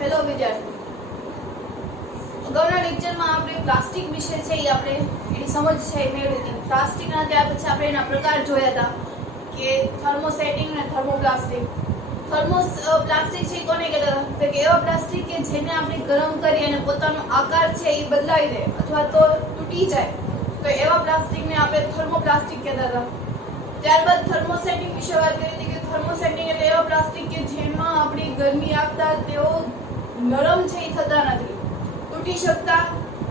Hello વિદ્યાર્થી, અગાઉના લેક્ચરમાં આપણે પ્લાસ્ટિક વિશે છે એ આપણે એની સમજ છે મેળવી હતી. પ્લાસ્ટિકના ત્યાર પછી આપણે એના પ્રકાર જોયા હતા કે થર્મોસેટિંગ અને થર્મોપ્લાસ્ટિક. થર્મોપ્લાસ્ટિક છે કોને કહેતા હતા? તો કે એવા પ્લાસ્ટિક કે જેને આપણે ગરમ કરી અને પોતાનો આકાર છે એ બદલાવી દે અથવા તો તૂટી જાય, તો એવા પ્લાસ્ટિકને આપણે થર્મોપ્લાસ્ટિક કહેતા હતા. ત્યારબાદ થર્મોસેટિંગ વિશે વાત કરી હતી કે થર્મોસેટિંગ એટલે એવા પ્લાસ્ટિક કે જેમાં આપણી ગરમી આપતા તેઓ નરમ છે એ થતા નથી, તૂટી શકતા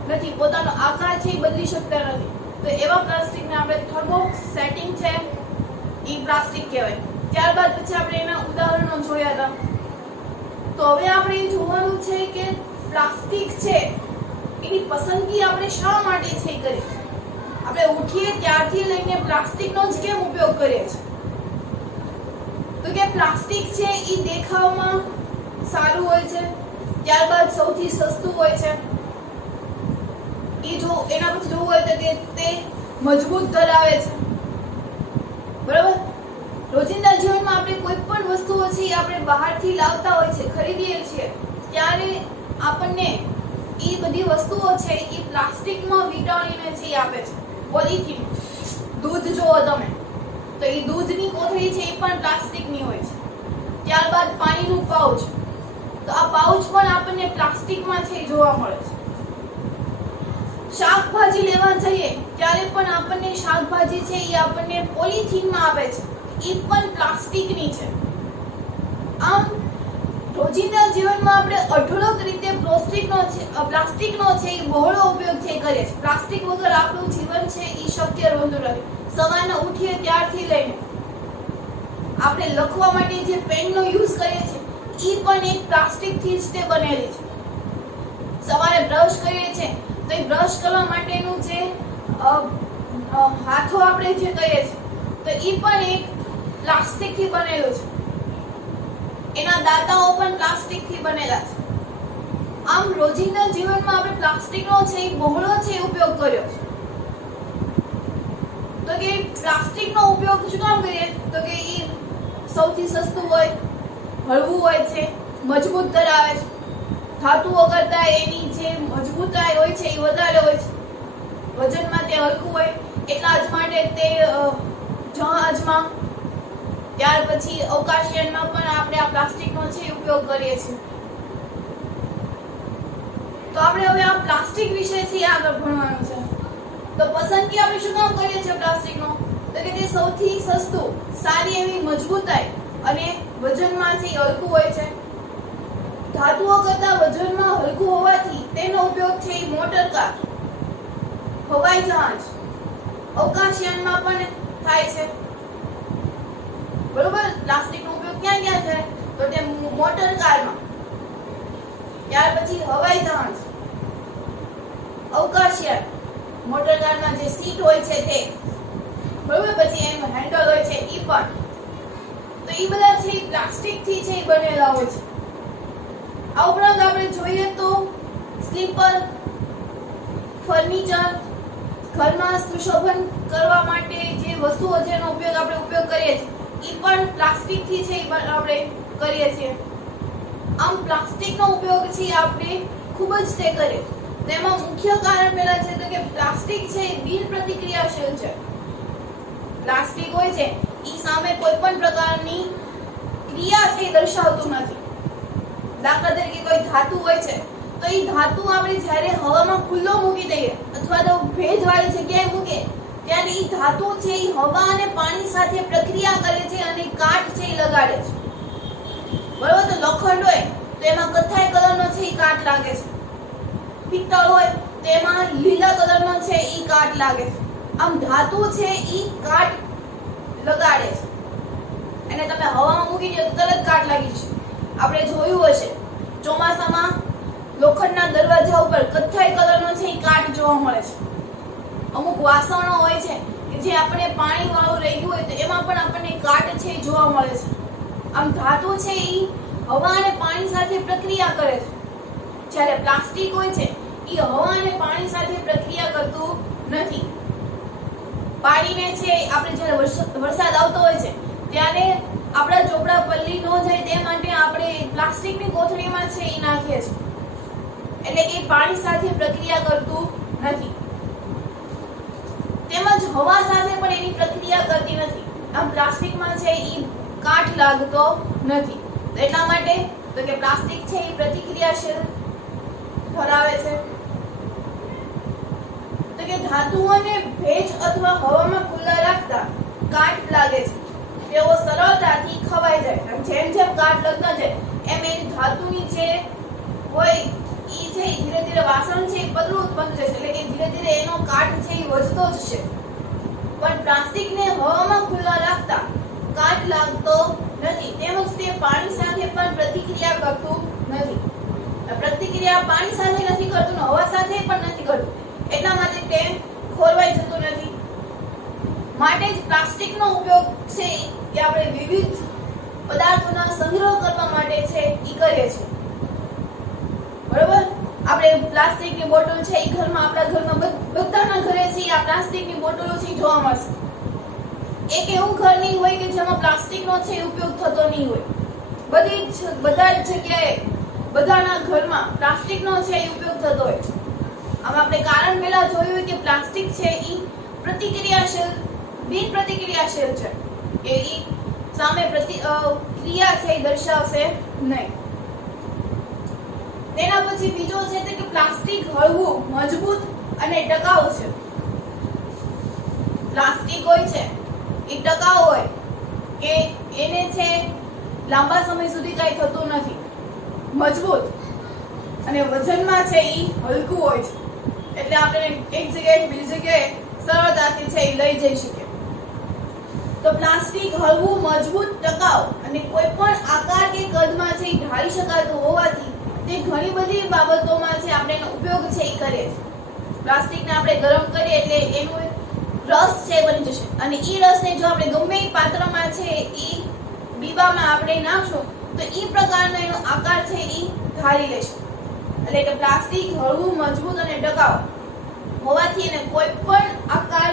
નથી, પોતાનો આકાર છે એ બદલી શકતા નથી. તો એવા પ્લાસ્ટિકને આપણે થર્મોસેટિંગ છે એ પ્લાસ્ટિક કહેવાય. ત્યારબાદ પછી આપણે એના ઉદાહરણો જોયા હતા. તો હવે આપણે જોવાનું છે કે પ્લાસ્ટિક છે એની પસંદગી આપણે શા માટે છે કરી. આપણે ઉઠીએ ત્યારથી લઈને પ્લાસ્ટિકનો જ કેમ ઉપયોગ કરીએ છીએ? તો કે પ્લાસ્ટિક છે એ દેખાવમાં સારું હોય છે, ત્યારબાદ સૌથી સસ્તું હોય છે. એ જો એના પછી જોવું હોય તો કે તે મજબૂત ધરાવે છે. બરાબર? રોજિંદા જીવનમાં આપણે કોઈ પણ વસ્તુઓ છે એ આપણે બહારથી લાવતા હોય છે, ખરીદીએ છીએ, ત્યારે આપણને એ બધી વસ્તુઓ છે એ પ્લાસ્ટિકમાં વીંટાળીને છે આપે છે. પોલિથીન, દૂધ જોવો તમે તો એ દૂધની કોથળી છે એ પણ પ્લાસ્ટિકની હોય છે. ત્યારબાદ પાણીનું પાઉચ, તો આ પાઉચ પણ આપણને પ્લાસ્ટિકમાં છે જોવા મળે છે. શાકભાજી લેવા જઈએ ત્યારે પણ આપણને શાકભાજી છે એ આપણને પોલિથીનમાં આપે છે, એ પણ પ્લાસ્ટિકની છે. આમ રોજિંદા જીવનમાં આપણે અઢળક રીતે પ્લાસ્ટિકનો છે એ બહોળો ઉપયોગ છે કરીએ છીએ. પ્લાસ્ટિક વગર આપણું જીવન છે એ શક્ય રહેતું નથી. સવારના ઉઠીએ ત્યારથી લઈને આપણે લખવા માટે જે પેનનો યુઝ કરીએ છીએ એ પણ એક પ્લાસ્ટિકથી જ તે બનેલી છે. સવારે બ્રશ કરીએ છીએ તો એ બ્રશ કરવા માટેનું જે હાથો આપણે જે કરીએ છીએ તો એ પણ એક પ્લાસ્ટિકથી બનેલું છે. એના દાંતાઓ પણ પ્લાસ્ટિકથી બનેલા છે. આમ રોજિંદા જીવનમાં આપણે પ્લાસ્ટિકનો છે એ બહોળો છે ઉપયોગ કર્યો છે. તો કે પ્લાસ્ટિકનો ઉપયોગ શું કામ કરીએ? તો કે એ સૌથી સસ્તું હોય, હળવું હોય છે, મજબૂત ધરાવે છે. ધાતુઓ કરતા એની જે મજબૂતાઈ હોય છે એ વધારે હોય છે. વજનમાં તે હલકું હોય એટલા જ માટે તે જહાજમાં, ત્યાર પછી અવકાશયાનમાં પણ આપણે આ પ્લાસ્ટિકનો છે ઉપયોગ કરીએ છીએ. તો આપણે હવે આ પ્લાસ્ટિક વિશે છે આગળ ભણવાનું છે. તો પસંદગી આપણે શું કામ કરીએ છીએ પ્લાસ્ટિકનો? તો કે તે સૌથી સસ્તું, સારી એવી મજબૂતાઈ અને વજનમાં છે હલકું હોય છે. ધાતુઓ કરતા વજનમાં હલકું હોવાથી તેનો ઉપયોગ છે એ મોટરકાર, હવાઈ જહાજ, અવકાશયાનમાં પણ થાય છે. બરોબર? પ્લાસ્ટિકનો ઉપયોગ ક્યાં ક્યાં થાય? તો તે મોટરકારમાં, ત્યાર પછી હવાઈ જહાજ, અવકાશયાન, મોટરકારમાં જે સીટ હોય છે તે, બરોબર, પછી એનું હેન્ડલ હોય છે ઈ પણ. તો ઈ બધા છે પ્લાસ્ટિકથી છે બનેલા હોય છે. આ ઉપરાંત આપણે જોઈએ તો સ્લીપર, ફર્નિચર, ઘરમાં સુશોભન કરવા માટે જે વસ્તુઓ જેનો ઉપયોગ કરીએ છીએ ઈ પણ પ્લાસ્ટિકથી છે આપણે કરીએ છીએ. આમ પ્લાસ્ટિકનો ઉપયોગ છે આપણે ખૂબ જ તે કરીએ. તેમાં મુખ્ય કારણ પહેલા છે તો કે પ્લાસ્ટિક છે બિન પ્રતિક્રિયાશીલ છે. પ્લાસ્ટિક હોય છે ઈ સામે કોઈ પણ પ્રકારની ક્રિયા છે દર્શાવતું નથી. દાખલા તરીકે કોઈ ધાતુ હોય છે તો એ ધાતુ આપણે જ્યારે હવામાં ખુલ્લો મૂકી દઈએ અથવા તો ભેજવાળી જગ્યાએ મૂકીએ ત્યારે એ ધાતુ છે એ હવા અને પાણી સાથે પ્રક્રિયા કરે છે અને કાટ છે એ લગાડે છે. બરોબર? તો લોખંડ હોય તો એમાં કથ્થાઈ કલરનો છે એ કાટ લાગે છે. પિત્તળ હોય તો એમાં લીલા કલરનો છે એ કાટ લાગે છે. આમ ધાતુ છે એ કાટ લગાડે છે. અને તમે હવામાં મૂકી દો તો તરત કાટ લાગી જશે. આપણે જોયું હશે ચોમાસામાં લોખંડના દરવાજા ઉપર કથ્થાઈ કલરનો છે એ કાટ જોવા મળે છે. અમુક વાસણો હોય છે કે જે આપણે પાણી વાળું રહી ગયું હોય તો એમાં પણ આપણને કાટ છે જોવા મળે છે. આમ ધાતુ છે એ હવા અને પાણી સાથે પ્રક્રિયા કરે છે. જ્યારે પ્લાસ્ટિક હોય છે એ હવા અને પાણી સાથે પ્રક્રિયા કરતું નથી. પાણીને છે આપણે જ્યારે વરસાદ આવતો હોય છે ત્યારે આપણા ચોપડા પલ્લી ન જાય તે માટે આપણે પ્લાસ્ટિકની કોથળીમાં છે એ નાખીએ છીએ, એટલે કે પાણી સાથે પ્રક્રિયા કરતું નથી, તેમજ હવા સાથે પણ એની પ્રક્રિયા કરતી નથી. આમ પ્લાસ્ટિકમાં છે એ કાટ લાગતો નથી, એટલા માટે તો કે પ્લાસ્ટિક છે એ પ્રતિક્રિયાશીલ ધરાવે છે. તો કે ધાતુઓને ભેજ અથવા હવામાં ખુલ્લા રાખતા કાટ લાગે છે, તેઓ સરળતાથી ખવાઈ જાય. જેમ જેમ કાટ લગતા જાય એમ એની ધાતુની જે હોય ઈ છે ધીરે ધીરે વાસણ છે પતલું ઉત્પન્ન થશે, એટલે કે ધીરે ધીરે એનો કાટ છે એ વધતો જશે. પણ પ્લાસ્ટિકને હવામાં ખુલ્લા રાખતા કાટ લાગતો નથી, તેમજ તે પાણી સાથે પણ પ્રતિક્રિયા કરતું નથી. પ્રતિક્રિયા પાણી સાથે નથી કરતું ને હવા સાથે પણ નથી કરતું, એટલા માટે તે ખોરવાઈ જતું નથી. માટે જ પ્લાસ્ટિકનો ઉપયોગ છે કે આપણે વિવિધ પદાર્થોના સંગ્રહ કરવા માટે છે ઈ કરીએ છીએ. બરોબર, આપણે પ્લાસ્ટિકની બોટલ છે ઈ ઘરમાં આપણા ઘરમાં બધાના ઘરે છે આ પ્લાસ્ટિકની બોટલો છે જોવા મળશે. એક એવું ઘર નહીં હોય કે જેમાં પ્લાસ્ટિકનો છે ઉપયોગ થતો નહીં હોય. બધા જ જગ્યાએ બધાના ઘરમાં પ્લાસ્ટિકનો છે ઉપયોગ થતો હોય. આમ આપણે કારણ પહેલા જોયું કે પ્લાસ્ટિક છે ઈ પ્રતિક્રિયાશીલ બિન પ્રતિક્રિયાશીલ છે, કે ઈ સામે ક્રિયા છે એ દર્શાવશે નહીં. તેના પછી બીજો છે કે પ્લાસ્ટિક હળવું, મજબૂત અને ટકાઉ છે. પ્લાસ્ટિક હોય છે એ ટકાઉ હોય કે એને છે લાંબા સમય સુધી કઈ થતું નથી, મજબૂત અને વજનમાં છે એ હલકું હોય છે, એટલે આપણે એક જગ્યાએ બીજી જગ્યાએ સરળતાથી છે એ લઈ જઈ શકીએ. તો પ્લાસ્ટિક હળવું, મજબૂત, ટકાઉ અને કોઈ પણ આકાર કે કદમાં છે ઢાળી શકાતું હોવાથી તે ઘણી બધી બાબતોમાં છે આપણે એનો ઉપયોગ છે એ કરીએ છીએ. પ્લાસ્ટિકને આપણે ગરમ કરીએ એટલે એનું રસ છે બની જશે, અને ઈ રસને જો આપણે ગમે એ પાત્રમાં છે ઈ બીબામાં આપણે નાખશું તો ઈ પ્રકારનો એનો આકાર છે ઈ ધારી લેશે. એટલે કે પ્લાસ્ટિક હળવું, મજબૂત અને ટકાઉ હોવાથી એને કોઈ પણ આકાર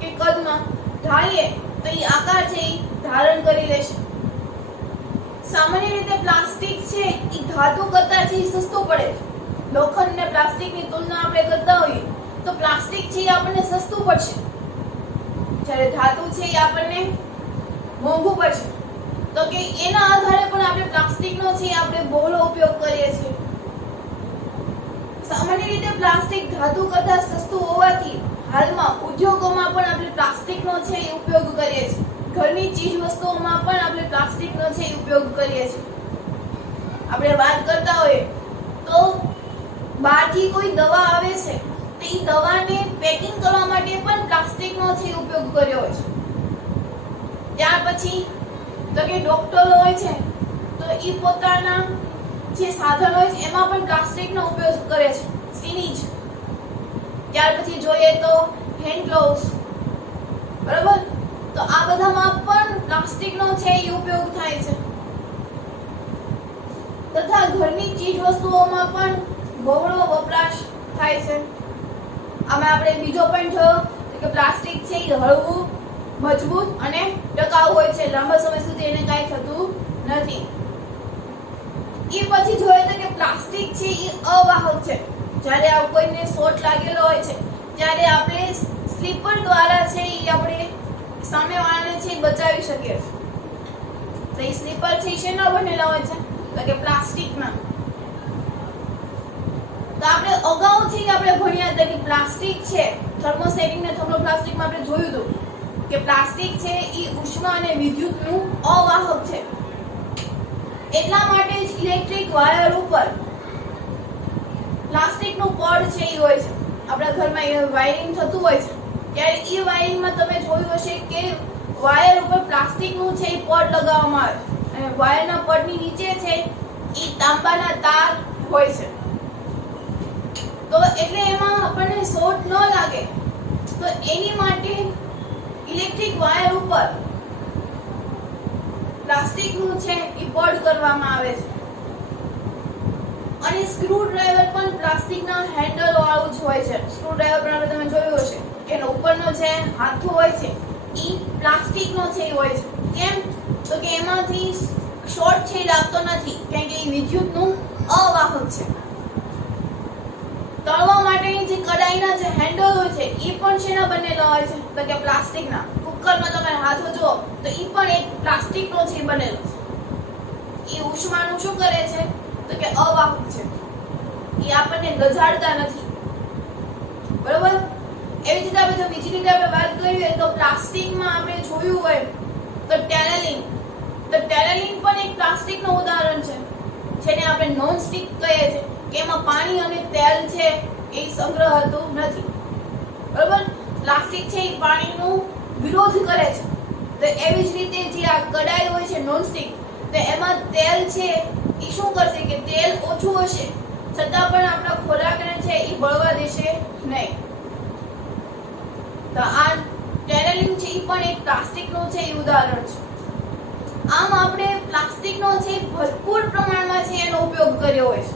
કે કદમાં ઢાળીએ તો ઈ આકાર છે ઈ ધારણ કરી લેશે. સામાન્ય રીતે પ્લાસ્ટિક છે ઈ ધાતુ કરતા છે સસ્તું પડે છે. લોખંડ ને પ્લાસ્ટિકની તુલના આપણે કરતા હોઈએ તો પ્લાસ્ટિક છે આપણને સસ્તું પડશે, જ્યારે ધાતુ છે એ આપણને મોંઘું પડશે. તો કે એના આધારે પણ આપણે પ્લાસ્ટિકનો છે આપણે બહોળો ઉપયોગ કરીએ છીએ. સામાન્ય રીતે પ્લાસ્ટિક ધાતુ કરતા સસ્તું હોવાથી હાલમાં ઉદ્યોગોમાં પણ આપણે પ્લાસ્ટિકનો છે એ ઉપયોગ કરીએ છીએ. ઘરની ચીજ વસ્તુઓમાં પણ આપણે પ્લાસ્ટિકનો છે એ ઉપયોગ કરીએ છીએ. આપણે વાત કરતા હોઈએ તો બહારથી કોઈ દવા આવે છે તો એ દવાને પેકિંગ કરવા માટે પણ પ્લાસ્ટિકનો છે ઉપયોગ કર્યો હોય છે. ત્યાર પછી તો કે ડોક્ટરો હોય છે તો એ પોતાના જે સાધન હોય છે એમાં પણ પ્લાસ્ટિકનો ઉપયોગ કરે છે, સિરીંજ. ત્યાર પછી જોઈએ તો હેન્ડ ગ્લોવ્સ, બરાબર, તો આ બધામાં પણ પ્લાસ્ટિકનો છે એ ઉપયોગ થાય છે. તથા ઘરની ચીજ વસ્તુઓમાં પણ બહોળો વપરાશ થાય છે. આમાં આપણે બીજો પોઈન્ટ જોયો કે પ્લાસ્ટિક છે એ હળવું, મજબૂત અને ટકાઉ હોય છે, લાંબા સમય સુધી એને કાંઈ થતું નથી. એ પછી જોઈએ તો કે પ્લાસ્ટિક છે એ અવાહક છે. જ્યારે આ કોઈને શોટ લાગેલો હોય છે ત્યારે આપણે સ્લીપર દ્વારા છે એ આપણે સામેવાળાને છે બચાવી શકીએ. તો એ સ્લીપર છે એ શેના બનેલા હોય છે? તો કે પ્લાસ્ટિકના. તો આપણે અગાઉથી આપણે ભણ્યા હતા કે પ્લાસ્ટિક છે, થર્મોસેટિંગ ને થર્મોપ્લાસ્ટિકમાં આપણે જોયું હતું કે પ્લાસ્ટિક છે એ ઉષ્મા અને વિદ્યુતનું અવાહક છે. એટલા માટે જ ઇલેક્ટ્રિક વાયર ઉપર પ્લાસ્ટિકનું પડ છે એ હોય છે. આપણા ઘરમાં વાયરિંગ થતું હોય છે ત્યારે એ વાયરિંગમાં તમે જોયું હશે કે વાયર ઉપર પ્લાસ્ટિકનું છે એ પડ લગાવવામાં આવે છે, અને વાયરના પડની નીચે છે એ તાંબાના તાર હોય છે. તો એટલે એમાં આપણને શોર્ટ ન લાગે તો એની માટે ઇલેક્ટ્રિક વાયર ઉપર પ્લાસ્ટિકનું છે એ પડ કરવામાં આવે છે. અને સ્ક્રૂ ડ્રાઈવર પણ પ્લાસ્ટિકના હેન્ડલ વાળું જ હોય છે. સ્ક્રૂ ડ્રાઈવર પણ તમે જોયું હશે કે એનો ઉપરનો જે હાથો હોય છે એ પ્લાસ્ટિકનો છે એ હોય છે. કેમ? તો તો કે એમાંથી શોર્ટ છે લાગતો નથી, કારણ કે એ વિદ્યુતનું અવાહક છે. તળવા માટેની જે કડાઈના જે હેન્ડલ હોય છે એ પણ શેના બનેલા હોય છે? તો કે પ્લાસ્ટિકના. કુકરમાં તમે હાથો જુઓ તો એ પણ એક પ્લાસ્ટિકનો છે બનેલો છે. એ ઉષ્માનું શું કરે છે? તો કે અવાહક છે. એ આપણને ગજાડતા નથી. બરોબર? એવી રીતે આપણે જો બીજી રીતે આપણે વાત કરીએ તો પ્લાસ્ટિકમાં આપણે જોયું હોય તો ટેરેલિન. તો ટેરેલિન પણ એક પ્લાસ્ટિકનું ઉદાહરણ છે, જેને આપણે નોન સ્ટિક કહીએ છીએ, કે એમાં પાણી અને તેલ છે એ સંગ્રહતું નથી. બરોબર? પ્લાસ્ટિક છે એ પાણીનું વિરોધ કરે છે. તો એવી જ રીતે જે આ કડાઈ હોય છે નોન સ્ટિક, તો એમાં તેલ છે એ શું કરશે કે તેલ ઓછું હશે છતાં પણ આપણા ખોરાકને છે એ બળવા દેશે નહીં. તો આ ટેરેલિન છે એ પણ એક પ્લાસ્ટિકનું છે એ ઉદાહરણ છે. આમ આપણે પ્લાસ્ટિકનો છે ભરપૂર પ્રમાણમાં છે એનો ઉપયોગ કર્યો હોય છે.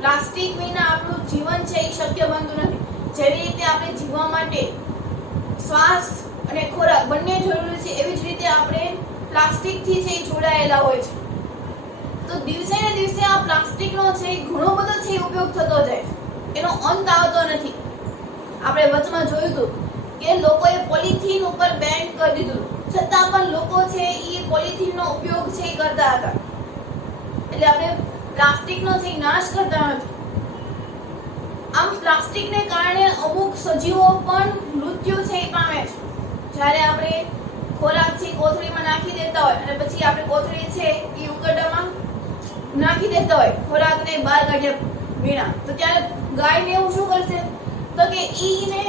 પ્લાસ્ટિક વિના આપણું જીવન છે એ શક્ય બનતું નથી. જેવી રીતે આપણે જીવવા માટે શ્વાસ અને ખોરાક બંને જરૂરી છે, એવી જ રીતે આપણે પ્લાસ્ટિકથી છે એ જોડાયેલા હોય છે. તો દિવસે ને દિવસે આ પ્લાસ્ટિકનો છે ઘણો બધો છે ઉપયોગ થતો જાય છે, એનો અંત આવતો નથી. આપણે વચમાં જોયું હતું કે લોકોએ પોલિથીન ઉપર બેન કરી દીધું, છતાં પણ લોકો છે એ પોલિથીનનો ઉપયોગ છે કરતા હતા. એટલે આપણે પ્લાસ્ટિકનો છે નાશ કરતા નથી. આમ પ્લાસ્ટિકને કારણે અમુક સજીવો પણ મૃત્યુ છે એ પામે છે. જ્યારે આપણે ખોરાક છે કોથળીમાં નાખી દેતા હોય અને પછી આપણે કોથળી છે એ ઉકરડામાં નાખી દેતા હોય ખોરાકને બહાર કાઢ્યા વિના, તો ત્યારે ગાયને એવું શું કરશે? તો કે ઈને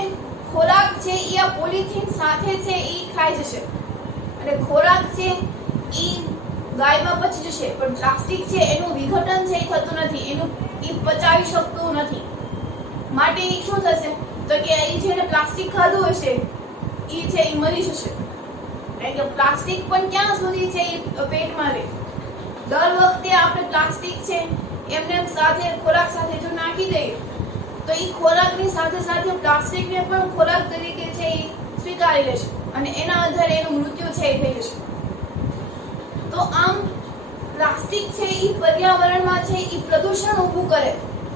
ખોરાક છે એ આ પોલિથીન સાથે છે એ ખાઈ જશે અને ખોરાક છે એ ગાયમાં પચી જશે, પણ પ્લાસ્ટિક છે એનું વિઘટન છે એ થતું નથી, એનું એ પચાવી શકતું નથી. માટે એ શું થશે? તો કે એ જેને પ્લાસ્ટિક ખાધું હશે એ છે એ મરી જશે. કારણ કે પ્લાસ્ટિક પણ ક્યાં સુધી છે એ પેટમાં રહે. દર વખતે આપણે પ્લાસ્ટિક છે એમને સાથે ખોરાક સાથે જો નાખી દઈએ તો એ ખોરાકની સાથે સાથે પ્લાસ્ટિકને પણ ખોરાક તરીકે છે એ સ્વીકારી લેશે અને એના આધારે એનું મૃત્યુ છે એ થઈ જશે. તો આમ પ્લાસ્ટિક છે એ પર્યાવરણમાં છે એ પ્રદૂષણ ઊભું કરે,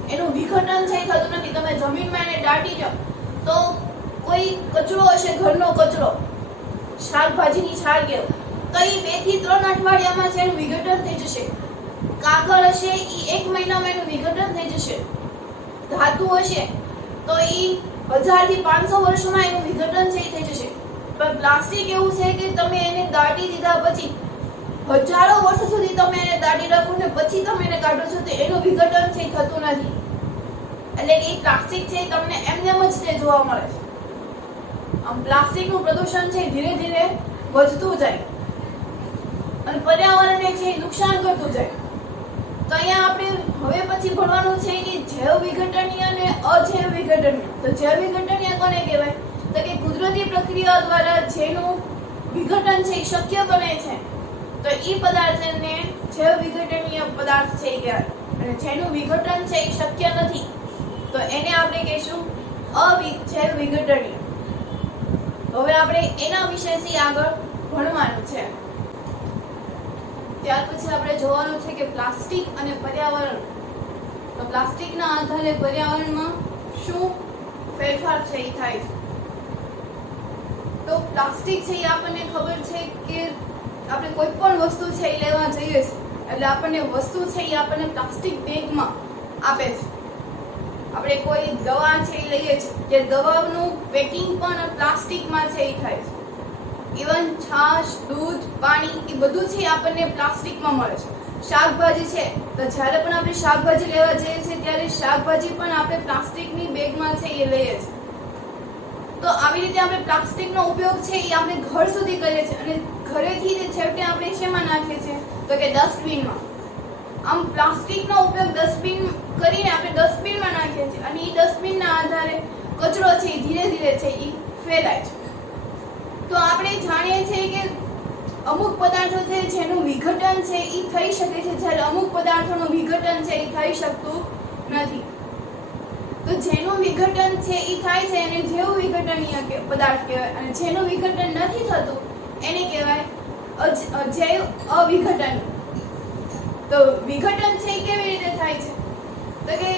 એનું વિઘટન છે થતું નથી. તમે જમીનમાં એને દાટી જાઓ તો કોઈ કચરો હશે, ઘરનો કચરો, શાકભાજીની છાલ કે તો એ 2 થી 3 અઠવાડિયામાં છે એનું વિઘટન થઈ જશે. કાગળ હશે એ 1 મહિનામાં એનું વિઘટન થઈ જશે. ધાતુ હશે તો એ 1000 થી 500 વર્ષોમાં એનું વિઘટન છે થઈ જશે. પણ પ્લાસ્ટિક એવું છે કે તમે એને દાટી દીધા પછી હજારો વર્ષો સુધી તમે એને દાટી રાખો ને પછી તમે એને કાઢો છો તો એનું વિઘટન છે થતું નથી. એટલે એ પ્લાસ્ટિક છે તમને એમનેમ જ તે જોવા મળે છે. આમ પ્લાસ્ટિકનું પ્રદૂષણ છે ધીરે ધીરે વધતું જાય અને પર્યાવરણને છે નુકસાન કરતું જાય. તો અહીંયા આપણે હવે પછી ભણવાનું છે કે જૈવ વિઘટનીય અને અજૈવ વિઘટનીય. તો જૈવ વિઘટનીય કોને કહેવાય? તો કે કુદરતી પ્રક્રિયા દ્વારા જેનું વિઘટન છે શક્ય બને છે તો એ પદાર્થને જૈવ વિઘટનીય પદાર્થ છે કહેવાય. અને જેનું વિઘટન છે એ શક્ય નથી તો એને આપણે કહીશું અજૈવ વિઘટનીય. હવે આપણે એના વિશેથી આગળ ભણવાનું છે. ત્યાર પછી આપણે જોવાનું છે કે પ્લાસ્ટિક અને પર્યાવરણ. તો પ્લાસ્ટિકના આધારે પર્યાવરણમાં શું ફેરફાર છે એ થાય છે. તો પ્લાસ્ટિક છે એ આપણને ખબર છે કે આપણે કોઈ પણ વસ્તુ છે એ લેવા જઈએ છીએ એટલે આપણને વસ્તુ છે એ આપણને પ્લાસ્ટિક બેગમાં આપે છે. આપણે કોઈ દવા છે એ લઈએ છીએ જે દવાનું પેકિંગ પણ પ્લાસ્ટિકમાં છે એ થાય છે. ઇવન છાશ, દૂધ, પાણી એ બધું છે આપણને પ્લાસ્ટિકમાં મળે છે. શાકભાજી છે તો જ્યારે પણ આપણે શાકભાજી લેવા જઈએ છીએ ત્યારે શાકભાજી પણ આપણે પ્લાસ્ટિકની બેગમાં છે એ લઈએ છીએ. તો આવી રીતે આપણે પ્લાસ્ટિકનો ઉપયોગ છે એ આપણે ઘર સુધી કરીએ છીએ અને ઘરેથી છેવટે આપણે શેમાં નાખીએ છીએ તો કે ડસ્ટબિનમાં. આમ પ્લાસ્ટિકનો ઉપયોગ ડસ્ટબિન કરીને આપણે ડસ્ટબિનમાં નાખીએ છીએ અને એ ડસ્ટબિનના આધારે કચરો છે એ ધીરે ધીરે છે એ ફેલાય છે. તો આપણે જાણીએ છીએ કે અમુક પદાર્થો છે જેનું વિઘટન છે એ થઈ શકે છે જ્યારે અમુક પદાર્થોનું વિઘટન છે એ થઈ શકતું નથી. તો જેનું વિઘટન છે એ થાય છે એને જૈવ વિઘટનીય પદાર્થ કહેવાય અને જેનું વિઘટન નથી થતું એને કહેવાય જૈવ અવિઘટન. તો વિઘટન છે એ કેવી રીતે થાય છે? તો કે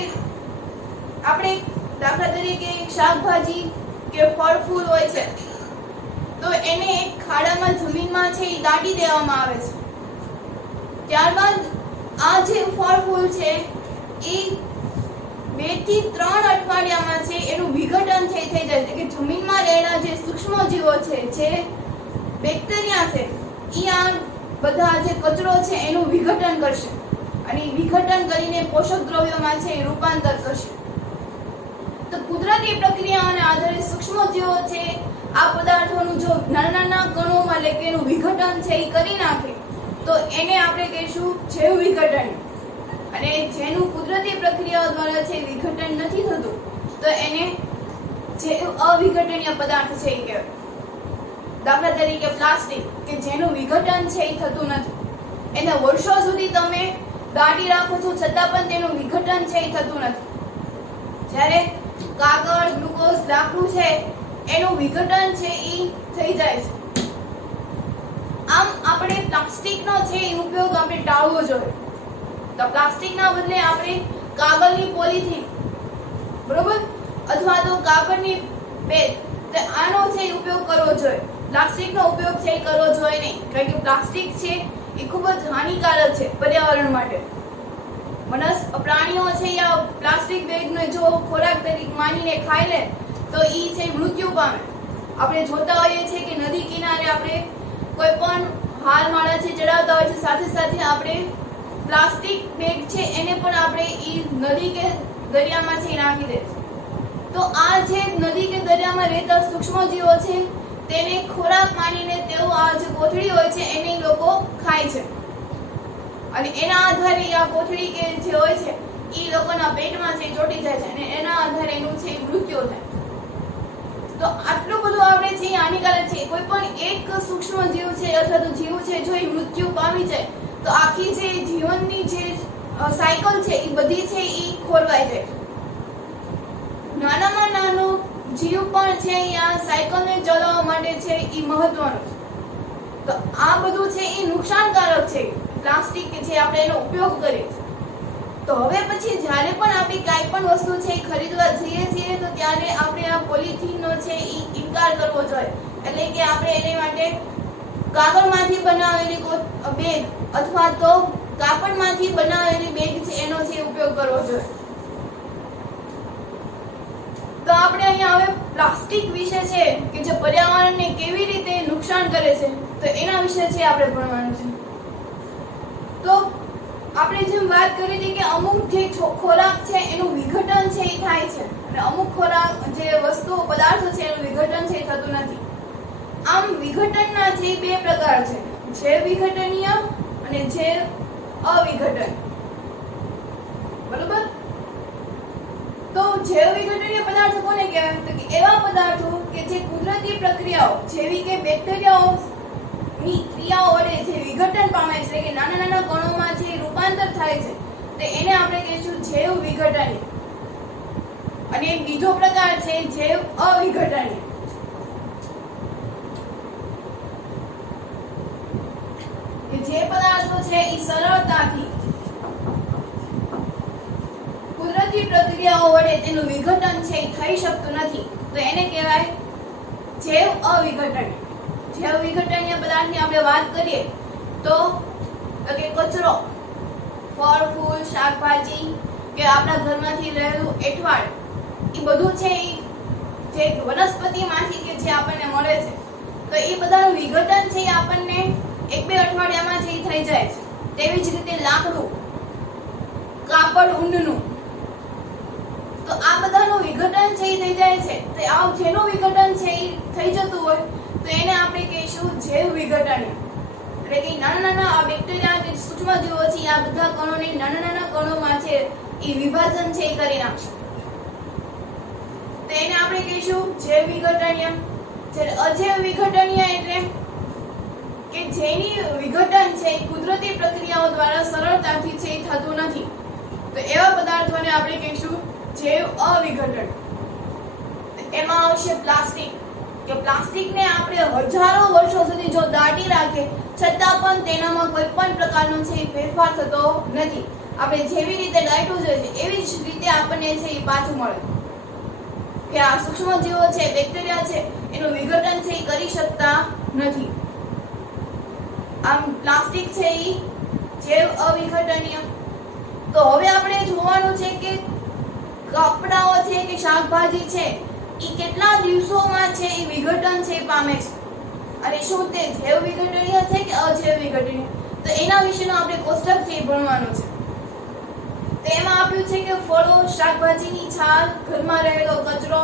આપણે દાખલા તરીકે શાકભાજી કે ફળ ફૂલ હોય છે તો એને એક ખાડામાં જમીનમાં છે એ દાટી દેવામાં આવે છે. ત્યારબાદ આ જે ફળ ફૂલ છે એ 2 થી 3 અઠવાડિયામાં છે એનું વિઘટન થઈ જાય છે કે જમીનમાં રહેલા જે સૂક્ષ્મ જીવો છે, જે બેક્ટેરિયા છે, એ આ બધા જે કચરો છે એનું વિઘટન કરશે અને વિઘટન કરીને પોષક દ્રવ્યોમાં છે એ રૂપાંતર કરશે. તો કુદરતી પ્રક્રિયાઓને આધારે સૂક્ષ્મ જીવો છે આ પદાર્થોનું જો નાના નાના કણોમાં એટલે કે એનું વિઘટન છે એ કરી નાખે તો એને આપણે કહીશું જૈવ વિઘટન. અને જેનું કુદરતી પ્રક્રિયાઓ દ્વારા છે વિઘટન નથી થતું તો એને જૈવ અવિઘટનીય પદાર્થ છે એ કહેવાય. દાખલા તરીકે પ્લાસ્ટિક કે જેનું વિઘટન છે એ થતું નથી, એને વર્ષો સુધી તમે દાટી રાખો છો છતાં પણ તેનું વિઘટન છે એ થતું નથી. જ્યારે કાગળ, ગ્લુકોઝ, લાકડું છે એનું વિઘટન છે એ થઈ જાય છે. આમ આપણે પ્લાસ્ટિકનો છે એ ઉપયોગ આપણે ટાળવો જોઈએ. તો પ્લાસ્ટિકના બદલે આપણે કાગળની પોલિથીન, બરોબર, અથવા તો કાગળની બેગ, તો આનો છે એ ઉપયોગ કરવો જોઈએ. પ્લાસ્ટિકનો ઉપયોગ છે એ કરવો જોઈએ નહીં, કારણ કે પ્લાસ્ટિક છે એ ખૂબ જ હાનિકારક છે પર્યાવરણ માટે. પ્રાણીઓ છે આ પ્લાસ્ટિક બેગને જો ખોરાક તરીકે માનીને ખાઈ લે તો ઈ છે મૃત્યુ પામે. આપણે જોતા હોઈએ છીએ કે નદી કિનારે આપણે કોઈ પણ હાલ માળા છે ચડાવતા હોય છે, સાથે સાથે આપણે પ્લાસ્ટિક બેગ છે એને પણ આપણે ઈ નદી કે દરિયામાં છે નાખી દે છે. તો આ જે નદી કે દરિયામાં રહેતા સૂક્ષ્મ જીવો છે તેને ખોરાક માનીને તેઓ આ જે કોથળી હોય છે એને લોકો ખાય છે અને એના આધારે આ કોથળી કે જે હોય છે એ લોકોના પેટમાં છે ચોટી જાય છે અને એના આધારે એનું છે મૃત્યુ થાય. તો આટલું બધું આપણે છે હાનિકારક છે. કોઈ પણ એક સૂક્ષ્મ જીવ છે અથવા તો જીવ છે જો એ મૃત્યુ પામી જાય તો આખી જે જીવનની જે સાયકલ છે એ બધી છે એ ખોરવાઈ જાય. નાનામાં નાનો જીવ પણ છે આ સાયકલને ચલાવવા માટે છે એ મહત્વનું છે. તો આ બધું છે એ નુકસાનકારક છે પ્લાસ્ટિક કે જે આપણે એનો ઉપયોગ કરીએ છીએ. તો હવે પછી જ્યારે પણ આપણે કાંઈ પણ વસ્તુ છે એ ખરીદવા જઈએ છીએ તો ત્યારે આપણે આ પોલિથીનનો છે એ ઇનકાર કરવો જોઈએ. એટલે કે આપણે એની માટે કાગળમાંથી બનાવેલી બેગ અથવા તો કાપડમાંથી બનાવેલી બેગ છે એનો છે ઉપયોગ કરવો જોઈએ. તો આપણે અહીંયા હવે પ્લાસ્ટિક વિશે છે કે જે પર્યાવરણને કેવી રીતે નુકસાન કરે છે તો એના વિશે છે આપણે ભણવાનું છે. તો આપણે જેમ વાત કરી હતી કે અમુક જે ખોરાક છે એનું વિઘટન છે એ થાય છે અને અમુક ખોરાક જે વસ્તુઓ પદાર્થો છે એનું વિઘટન છે એ થતું નથી. આમ વિઘટનના જે 2 પ્રકાર છે, જૈવ વિઘટનીય અને જૈવ અવિઘટન, બરોબર. તો જૈવ વિઘટનીય પદાર્થો કોને કહેવાય? તો કે એવા પદાર્થો કે જે કુદરતી પ્રક્રિયાઓ જેવી કે બેક્ટેરિયાઓની ક્રિયાઓ વડે જે વિઘટન પામે છે કે નાના નાના કણોમાં જે રૂપાંતર થાય છે તો એને આપણે કહીશું જૈવ વિઘટનીય. અને બીજો પ્રકાર છે જૈવ અવિઘટનીય. કે જે પદાર્થો છે એ સરળતાથી કુદરતી પ્રક્રિયાઓ વડે તેનું વિઘટન છે એ થઈ શકતું નથી તો એને કહેવાય જૈવ અવિઘટનીય. જૈવ વિઘટનીય પદાર્થની આપણે વાત કરીએ તો કે કચરો, ફળ ફૂલ, શાકભાજી કે આપણા ઘરમાંથી રહેલું એઠવાડ, એ બધું છે એ જે વનસ્પતિમાંથી કે જે આપણને મળે છે તો એ બધાનું વિઘટન છે એ આપણને 1-2 અઠવાડિયામાં જે થઈ જાય છે. તેવી જ રીતે લાકડું, કાપડ, ઊનનું, તો આ બધાનું વિઘટન છે એ થઈ જાય છે. તો આ જેનું વિઘટન છે એ થઈ જતું હોય તો એને આપણે કહીશું જૈવ વિઘટનીય. એટલે કે નાના નાના આ બેક્ટેરિયા કે સૂક્ષ્મ જીવો છે આ બધા કણોને નાના નાના કણોમાં છે એ વિભાજન છે એ કરી નાખશે તો એને આપણે કહીશું જૈવ વિઘટનીય. જ્યારે અજૈવ વિઘટનીય એટલે કે જેની વિઘટન છે એ કુદરતી પ્રક્રિયાઓ દ્વારા સરળતાથી છે એ થતું નથી તો એવા પદાર્થોને આપણે કહીશું જૈવ અવિઘટન. એમાં આવશે પ્લાસ્ટિક કે પ્લાસ્ટિકને આપણે હજારો વર્ષો સુધી જો દાટી રાખે છતાં પણ તેનામાં કોઈ પણ પ્રકારનો છે ફેરફાર થતો નથી. આપણે જેવી રીતે દાટ્યું છે એવી જ રીતે આપણને છે એ પાછું મળે કે આ સૂક્ષ્મજીવો છે, બેક્ટેરિયા છે, એનું વિઘટન છે એ કરી શકતા નથી. આમ પ્લાસ્ટિક છે એ જૈવ અવિઘટનીય. તો હવે આપણે જોવાનું છે કે કપડાઓ છે કે શાકભાજી છે એ કેટલા દિવસોમાં છે એ વિઘટન છે પામે છે, અને શું તે જૈવ વિઘટનીય છે કે અજૈવ વિઘટનીય, તો એના વિશેનો આપણે કોષ્ટક છે એ ભણવાનું છે. તો એમાં આપ્યું છે કે ફળો, શાકભાજીની છાલ, ઘરમાં રહેલો કચરો,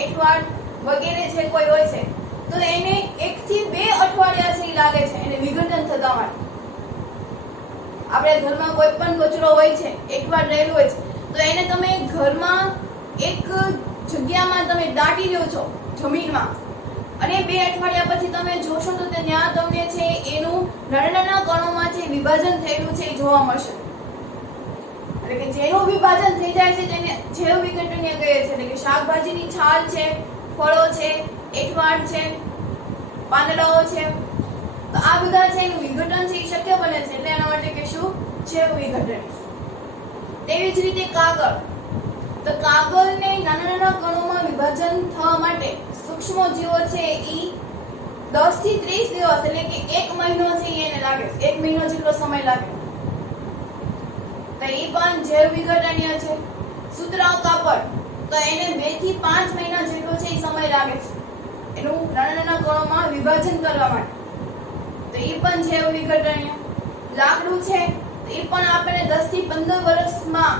એઠવાડ વગેરે છે કોઈ હોય છે તો એને 1 થી 2 અઠવાડિયા છે લાગે છે એને વિઘટન થતા માટે. આપણે ઘરમાં કોઈ પણ કચરો હોય છે, એઠવાડ રહેલું હોય છે, તો એને તમે ઘરમાં એક જગ્યામાં તમે દાટી દો છો જમીનમાં, અને 2 અઠવાડિયા પછી તમે જોશો તો ત્યાં તમને છે એનું નાના કણોમાં છે વિભાજન થયેલું છે એ જોવા મળશે. એટલે કે જેનું વિભાજન થઈ જાય છે તેને જૈવ વિઘટનીય કહે છે. એટલે કે શાકભાજીની છાલ છે, ફળો છે, એઠવાડ છે, પાંદડાઓ છે, તો આ બધા છે એનું વિઘટન છે એ શક્ય બને છે, એટલે એના માટે કહેશું જૈવ વિઘટન. તેવી જ રીતે કાગળ, તો કાગળને નાના કણોમાં વિભાજન થવા માટે સૂક્ષ્મ જીવો છે એ 10 થી 30 દિવસ એટલે કે 1 મહિનો છે એને લાગે, 1 મહિનો જેટલો સમય લાગે, તો એ પણ જૈવ વિઘટનીય છે. સુતરાઉ કાપડ, તો એને 2 થી 5 મહિના જેટલો છે એ સમય લાગે છે એનું નાના કણોમાં વિભાજન કરવા માટે, તો એ પણ જૈવ વિઘટનીય. લાકડું છે તો એ પણ આપણે 10 થી 15 વર્ષમાં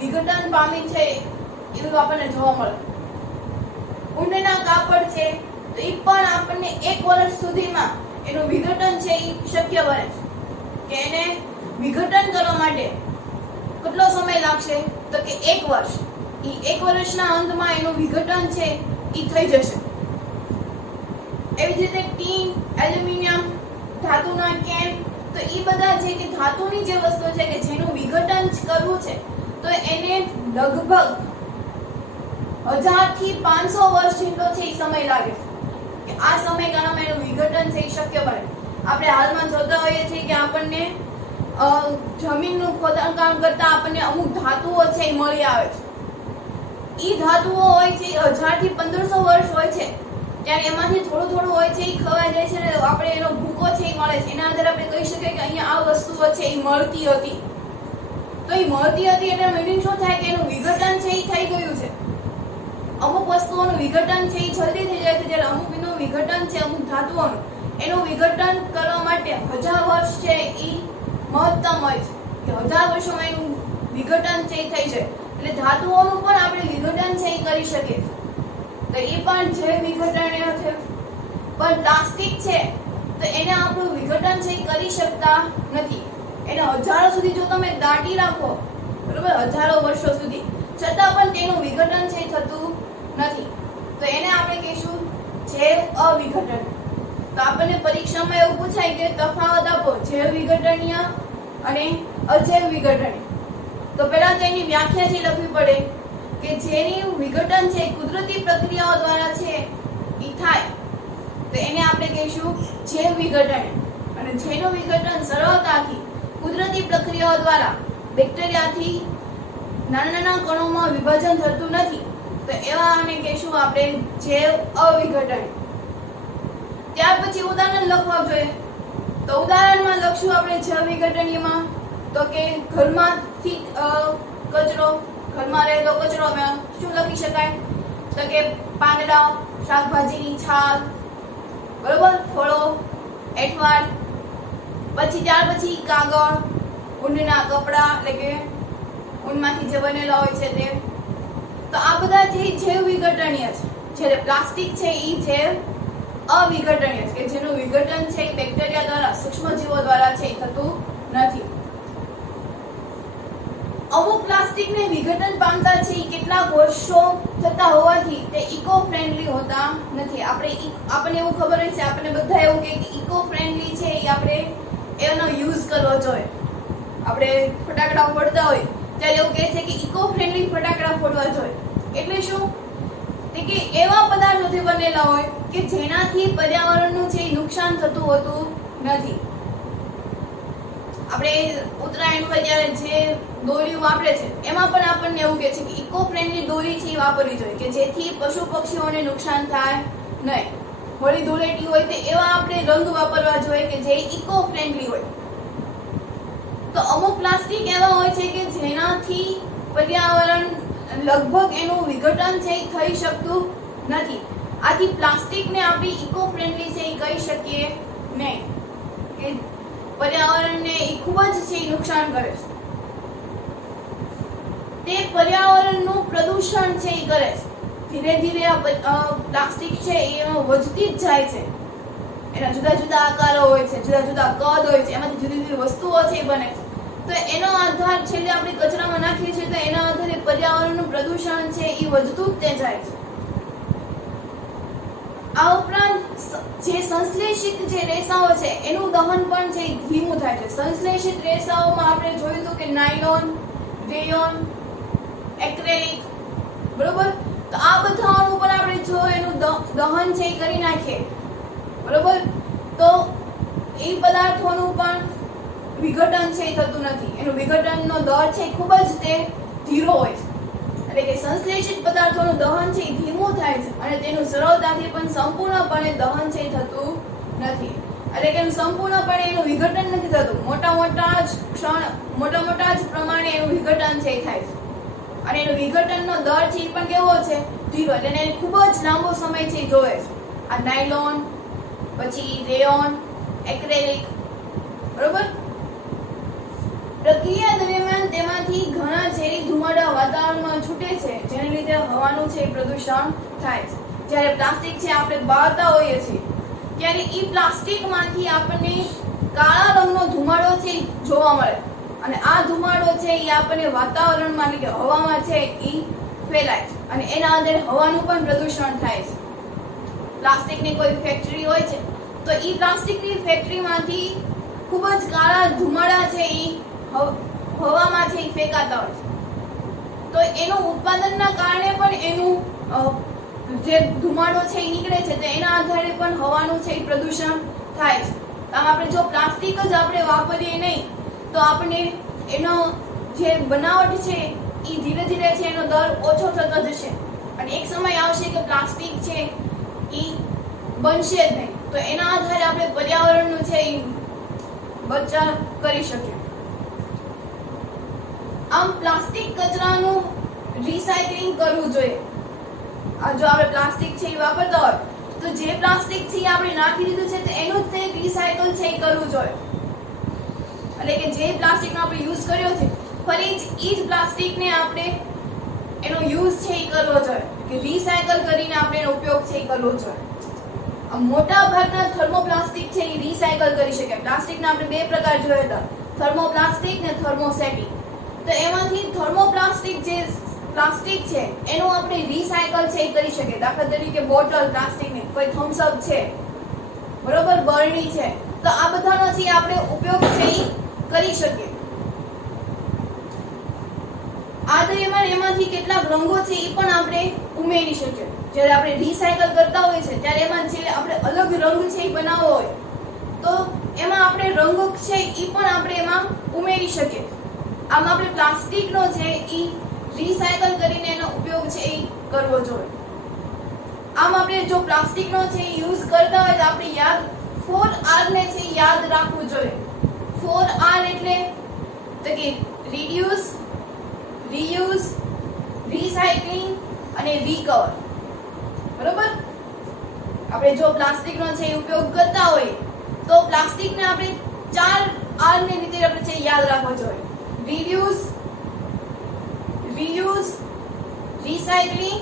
વિઘટન પામી છે એવું આપણને જોવા મળે. ઊનના કાપડ છે તો એ પણ આપણને 1 વર્ષ સુધીમાં એનું વિઘટન છે એ શક્ય બને છે. કે એને વિઘટન કરવા માટે કેટલો સમય લાગશે તો કે 1 વર્ષ. એ 1 વર્ષના અંતમાં એનું વિઘટન છે એ થઈ જશે. એવી જ રીતે ટીન, એલ્યુમિનિયમ, ધાતુના કેન, તો એ બધા છે કે ધાતુની જે વસ્તુ છે કે જેનું વિઘટન કરવું છે તો એને લગભગ 1000 થી 500 વર્ષ જેટલો છે એ સમય લાગે કે આ સમયગાળામાં એનું વિઘટન છે એ શક્ય બને. આપણે હાલમાં જોતા હોઈએ છીએ કે આપણને જમીનનું ખોદકામ કરતા આપણને અમુક ધાતુઓ છે એ મળી આવે છે. એ ધાતુઓ હોય છે 1000 થી 1500 વર્ષ હોય છે, ત્યારે એમાંથી થોડું હોય છે એ ખવાઈ જાય છે અને આપણે એનો ભૂકો છે એ મળે છે. એના આધારે આપણે કહી શકીએ કે અહીંયા આ વસ્તુઓ છે એ મળતી હતી. તો એ મળતી હતી એટલે મીનિંગ શું થાય કે એનું વિઘટન છે એ થઈ ગયું છે. અમુક વસ્તુઓનું વિઘટન છે એ જલ્દી થઈ જાય છે, જ્યારે અમુકનું વિઘટન છે અમુક ધાતુઓનું એનું વિઘટન કરવા માટે 1000 વર્ષ છે એ મહત્તમ હોય છે કે 1000 વર્ષોમાં એનું વિઘટન છે એ થઈ જાય. એટલે ધાતુઓનું પણ આપણે વિઘટન છે એ કરી શકીએ, તો એ પણ જૈવ વિઘટનીય છે. પણ પ્લાસ્ટિક છે તો એને આપણું વિઘટન છે એ કરી શકતા નથી. એને હજારો સુધી જો તમે દાટી રાખો, બરોબર, હજારો વર્ષો સુધી, છતાં પણ તેનું વિઘટન છે થતું નથી, તો એને આપણે કહીશું જૈવ અવિઘટન. તો આપણને પરીક્ષામાં એવું પૂછાય કે તફાવત આપો જૈવ વિઘટનીય અને અજૈવ વિઘટનીય. તો પહેલા તો એની વ્યાખ્યા છે લખવી પડે કે જેની વિઘટન છે કુદરતી પ્રક્રિયાઓ દ્વારા છે એ થાય તો એને આપણે કહીશું જૈવ વિઘટન. અને જેનું વિઘટન સરળતાથી કુદરતી પ્રક્રિયાઓ દ્વારા બેક્ટેરિયાથી નાના કણોમાં વિભાજન થતું નથી તો એવા આને કહીશું આપણે જૈવ અવિઘટન. ત્યાર પછી ઉદાહરણ લખવા જોઈએ. તો ઉદાહરણમાં લખશું આપણે જૈવ વિઘટનીયમાં તો કે ઘરમાંથી કચરો, ઘરમાં રહેલો કચરો શું લખી શકાય તો કે પાંદડા, શાકભાજીની છાલ, બરોબર, ફળો, એઠવાડ, પછી ત્યાર પછી કાગળ, ઊનના કપડા એટલે કે ઊનમાંથી જે બનેલા હોય છે તે. તો આ બધા જે જૈવ વિઘટનીય છે. જ્યારે પ્લાસ્ટિક છે એ જૈવ અવિઘટનીય છે કે જેનું વિઘટન છે એ બેક્ટેરિયા દ્વારા, સૂક્ષ્મજીવો દ્વારા છે એ થતું નથી. અમુક પ્લાસ્ટિકને વિઘટન પામતા છે એ કેટલાક વર્ષો થતા હોવાથી તે ઇકો ફ્રેન્ડલી હોતા નથી. આપણને એવું ખબર હોય છે, આપણને બધા એવું કે ઇકો ફ્રેન્ડલી છે એ આપણે એનો યુઝ કરવો જોઈએ. આપણે ફટાકડા ફોડતા હોય ત્યારે એવું કહે છે કે ઇકો ફ્રેન્ડલી ફટાકડા ફોડવા જોઈએ. એટલે શું કે એવા પદાર્થોથી બનેલા હોય કે જેનાથી પર્યાવરણનું છે નુકસાન થતું હોતું નથી. આપણે ઉત્તરાયણ પર જ્યારે જે દોરી વાપરે છે એમાં પણ આપણને એવું કહે છે કે ઇકો ફ્રેન્ડલી દોરી છે એ વાપરવી જોઈએ કે જેથી પશુ પક્ષીઓને નુકસાન થાય નહીં. હોળી ધૂળેટી હોય તો એવા આપણે રંગ વાપરવા જોઈએ કે જે ઇકો ફ્રેન્ડલી હોય. તો અમુક પ્લાસ્ટિક એવા હોય છે કે જેનાથી પર્યાવરણ લગભગ એનું વિઘટન છે એ થઈ શકતું નથી. આથી પ્લાસ્ટિકને આપણે ઇકો ફ્રેન્ડલી છે એ કહી શકીએ નહીં કે પર્યાવરણને એ ખૂબ જ છે એ નુકસાન કરે છે. તે પર્યાવરણનું પ્રદૂષણ છે એ કરે છે. ધીરે ધીરે આ પ્લાસ્ટિક છે એ વધતી જ જાય છે. એના જુદા જુદા આકારો હોય છે, જુદા જુદા કદ હોય છે, એમાંથી જુદી જુદી વસ્તુઓ છે એ બને છે. તો એનો આધાર છેલ્લે આપણે કચરામાં નાખીએ છીએ તો એના આધારે પર્યાવરણનું પ્રદૂષણ છે એ વધતું જ તે જાય છે. આ ઉપરાંત જે સંશ્લેષિત જે રેસાઓ છે એનું દહન પણ છે ધીમું થાય છે. સંશ્લેષિત રેસાઓમાં આપણે જોયું હતું કે નાયલોન, રેયોન, એક્રેલિક, બરોબર. તો આ બધાનું પણ આપણે જો એનું દહન છે એ કરી નાખીએ, બરોબર, તો એ પદાર્થોનું પણ વિઘટન છે એ થતું નથી. એનું વિઘટનનો દર છે ખૂબ જ તે ધીરો હોય છે. એટલે કે સંશ્લેષિત પદાર્થોનું દહન છે એ ધીમું થાય છે અને તેનું સરળતાથી પણ સંપૂર્ણપણે દહન છે થતું નથી. એટલે કે સંપૂર્ણપણે એનું વિઘટન નથી થતું. મોટા જ પ્રમાણે એનું વિઘટન છે થાય છે અને એનું વિઘટનનો દર છે એ પણ કેવો છે? ધીરો. એટલે એને ખૂબ જ લાંબો સમય છે જોવે છે. આ નાયલોન, પછી રેયોન, એક્રેલિક, બરોબર. પ્રક્રિયા દરમિયાન તેમાંથી ઘણા ઝેરી ધુમાડા વાતાવરણમાં છૂટે છે જેને લીધે હવાનું છે પ્રદૂષણ થાય છે. જ્યારે પ્લાસ્ટિક છે આપણે બાળતા હોઈએ છીએ ત્યારે એ પ્લાસ્ટિકમાંથી આપણને કાળા રંગનો ધુમાડો છે જોવા મળે અને આ ધુમાડો છે એ આપણને વાતાવરણમાં એટલે કે હવામાં છે એ ફેલાય છે અને એના આધારે હવાનું પણ પ્રદૂષણ થાય છે. પ્લાસ્ટિકની કોઈ ફેક્ટરી હોય છે તો એ પ્લાસ્ટિકની ફેક્ટરીમાંથી ખૂબ જ કાળા ધુમાડા છે એ હવામાં છે ફેંકાતા હોય છે. તો એનું ઉત્પાદનના કારણે પણ એનું જે ધુમાડો છે એ નીકળે છે તો એના આધારે પણ હવાનું છે એ પ્રદૂષણ થાય છે. આમ આપણે જો પ્લાસ્ટિક જ આપણે વાપરીએ નહીં તો આપણે એનો જે બનાવટ છે એ ધીરે ધીરે છે એનો દર ઓછો થતો જશે અને એક સમય આવશે કે પ્લાસ્ટિક છે એ બનશે જ નહીં. તો એના આધારે આપણે પર્યાવરણનું છે એ બચાવ કરી શકીએ. આમ પ્લાસ્ટિક કચરાનું રિસાયકલિંગ કરવું જોઈએ. આ જો આપણે પ્લાસ્ટિક છે એ વાપરતા હોય તો જે પ્લાસ્ટિક છે આપણે નાખી દીધું છે તો એનું જ રિસાયકલ છે એ કરવું જોઈએ. એટલે કે જે પ્લાસ્ટિકનો આપણે યુઝ કર્યો છે ફરી જ એ જ પ્લાસ્ટિકને આપણે એનો યુઝ છે એ કરવો જોઈએ કે રિસાયકલ કરીને આપણે એનો ઉપયોગ છે એ કરવો જોઈએ. મોટા ભાગના થર્મોપ્લાસ્ટિક છે એ રિસાયકલ કરી શકે. પ્લાસ્ટિકના આપણે બે પ્રકાર જોયા હતા, થર્મોપ્લાસ્ટિક ને થર્મોસેટિક. તો એમાંથી થર્મોપ્લાસ્ટિક જે પ્લાસ્ટિક છે એનું આપણે રિસાયકલ છે એ કરી શકીએ. દાખલા તરીકે બોટલ પ્લાસ્ટિકની, કોઈ થમ્સ અપ છે, બરોબર, બરણી છે, તો આ બધાનો છે આપણે ઉપયોગ છે એ કરી શકીએ. આ દરમિયાન એમાંથી કેટલાક રંગો છે એ પણ આપણે ઉમેરી શકીએ. જ્યારે આપણે રિસાયકલ કરતા હોઈએ છીએ ત્યારે એમાં જે આપણે અલગ રંગ છે એ બનાવવો હોય તો એમાં આપણે રંગ છે એ પણ આપણે એમાં ઉમેરી શકીએ. આમ આપણે પ્લાસ્ટિકનો છે એ રિસાયકલ કરીને એનો ઉપયોગ છે એ કરવો જોઈએ. આમ આપણે જો પ્લાસ્ટિકનો છે યુઝ કરતા હોય તો આપણે 4R ને છે યાદ રાખવું જોઈએ. 4R એટલે તો કે રિડ્યુસ, રીયુઝ, રિસાયકલિંગ અને રિકવર. બરોબર. આપણે જો પ્લાસ્ટિકનો છે ઉપયોગ કરતા હોઈએ તો પ્લાસ્ટિકને આપણે 4R ને રીતે આપણે છે યાદ રાખવો જોઈએ. reduce, reuse, recycling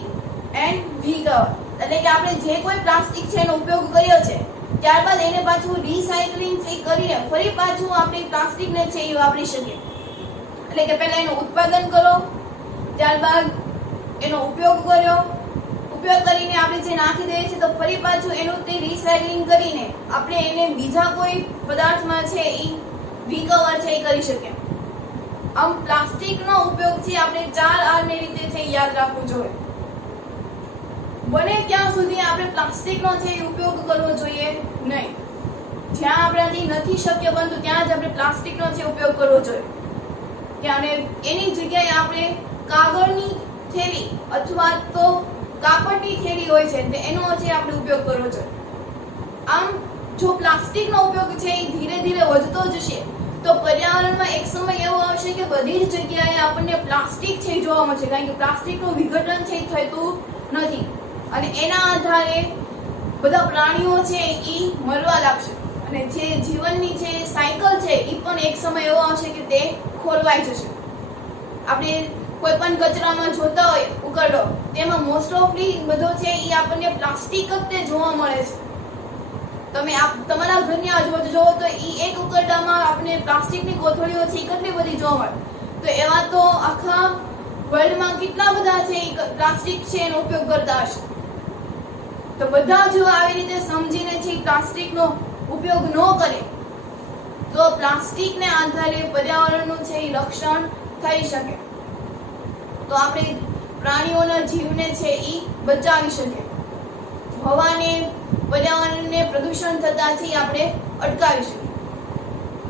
and recover. એટલે કે આપણે જે કોઈ પ્લાસ્ટિક છે એનો ઉપયોગ કર્યો છે ત્યારબાદ એને પાછું રિસાયકલિંગ છે કરીને ફરી પાછું આપણે પ્લાસ્ટિકને છે એ વાપરી શકીએ. એટલે કે પહેલા એનું ઉત્પાદન કરો, ત્યારબાદ એનો ઉપયોગ કર્યો, ઉપયોગ કરીને આપણે જે નાખી દઈએ છીએ તો ફરી પાછું એનું તે રિસાયકલિંગ કરીને આપણે એને બીજા કોઈ પદાર્થમાં છે એ રિકવર છે એ કરી શકીએ. આમ પ્લાસ્ટિકનો ઉપયોગ છે આપણે 4R ની રીતે છે યાદ રાખવું જોઈએ. બને ત્યાં સુધી આપણે પ્લાસ્ટિકનો છે ઉપયોગ કરવો જોઈએ નહીં. જ્યાં આપણાથી નથી શક્ય બનતું ત્યાં જ આપણે પ્લાસ્ટિકનો છે ઉપયોગ કરવો જોઈએ. અને એની જગ્યાએ આપણે કાગળની થેલી અથવા તો કાપડની થેલી હોય છે એનો છે આપણે ઉપયોગ કરવો જોઈએ. આમ જો પ્લાસ્ટિકનો ઉપયોગ છે એ ધીરે ધીરે વધતો જશે તો પર્યાવરણમાં એક સમય એવો આવશે કે બધી જ જગ્યાએ આપણને પ્લાસ્ટિક છે જોવા મળશે, કારણ કે પ્લાસ્ટિકનું વિઘટન છે થતું નથી અને એના આધારે બધા પ્રાણીઓ છે એ મરવા લાગશે અને જે જીવનની જે સાયકલ છે એ પણ એક સમય એવો આવશે કે તે ખોરવાઈ જશે. આપણે કોઈ પણ કચરામાં જોતા હોય ઉકરડો, તેમાં મોસ્ટ ઓફલી બધો છે એ આપણને પ્લાસ્ટિક જ તે જોવા મળે છે. તમે તમારા ઘરની આજુબાજુ જોવો તો એ એક ઉકરડામાં આપણે પ્લાસ્ટિકની કોથળીઓ છે કેટલી બધી જોવા મળે. તો એવા તો આખા વર્લ્ડમાં કેટલા બધા છે પ્લાસ્ટિક છે એનો ઉપયોગ કરતા હશે. તો બધા જો આવી રીતે સમજીને છે પ્લાસ્ટિકનો ઉપયોગ ન કરે તો પ્લાસ્ટિકને આધારે પર્યાવરણનું છે એ રક્ષણ થઈ શકે, તો આપણે પ્રાણીઓના જીવને છે એ બચાવી શકીએ, હવાને પર્યાવરણને પ્રદૂષણ થતાથી આપણે અટકાવી શકીએ.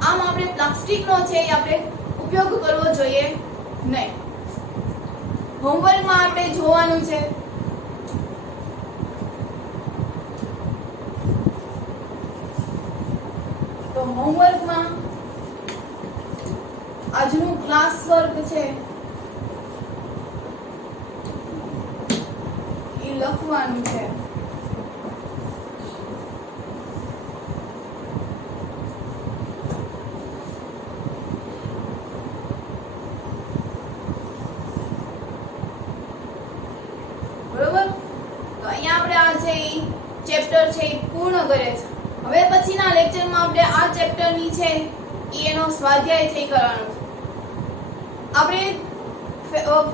આમ આપણે પ્લાસ્ટિકનો છે એ આપણે ઉપયોગ કરવો જોઈએ નહીં. હોમવર્કમાં આપણે જોવાનું છે તો હોમવર્કમાં આજનું ક્લાસ વર્ક છે એ લખવાનું છે. બરોબર, તો અહીંયા આપણે આ છે ચેપ્ટર છે એ પૂર્ણ કરે છે. હવે પછીના લેક્ચરમાં આપણે આ ચેપ્ટરની છે એનો સ્વાધ્યાય છે કરવાનો છે. આપણે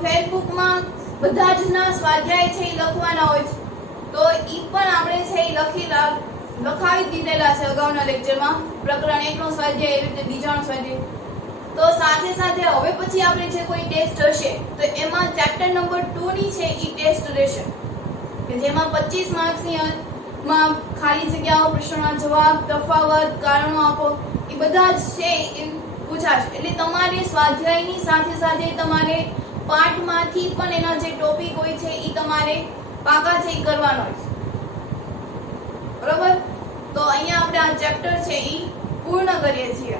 ફેસબુકમાં બધા જ ના સ્વાધ્યાય છે લખવાના હોય છે, તો ઈ પણ આપણે છે લખાવી દીધેલા છે અગાઉના લેક્ચરમાં. પ્રકરણ 1 નો સ્વાધ્યાય, એવી રીતે બીજાનો સ્વાધ્યાય. તો સાથે સાથે હવે પછી આપણે જે કોઈ ટેસ્ટ હશે તો એમાં ચેપ્ટર નંબર 2 ની છે ઈ ટેસ્ટ રહેશે કે જેમાં 25 માર્ક્સની માં ખાલી જગ્યાઓ, પ્રશ્નોના જવાબ, તફાવત, કારણો આપો એ બધા જ છે એ પૂછાશે. એટલે તમારે સ્વાધ્યાયની સાથે સાથે તમારે પાઠમાંથી પણ એના જે ટોપિક હોય છે એ તમારે પાકા છે એ કરવાનો હોય છે. બરોબર, તો અહીંયા આપણે આ ચેપ્ટર છે એ પૂર્ણ કરીએ છીએ.